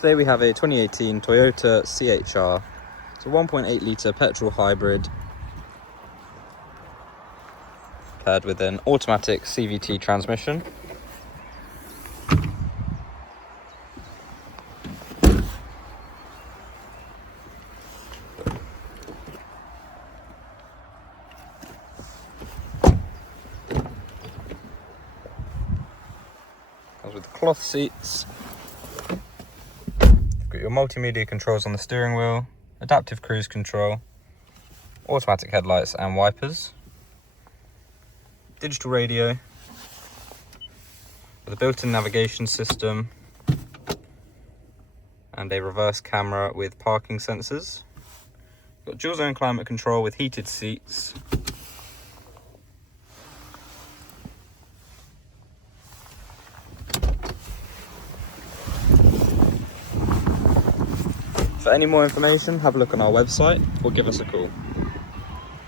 Today we have a 2018 Toyota CHR. It's a 1.8 litre petrol hybrid paired with an automatic CVT transmission. Comes with cloth seats. You've got your multimedia controls on the steering wheel, adaptive cruise control, automatic headlights and wipers, digital radio with a built-in navigation system and a reverse camera with parking sensors. You've got dual zone climate control with heated seats. For any more information, have a look on our website or give us a call.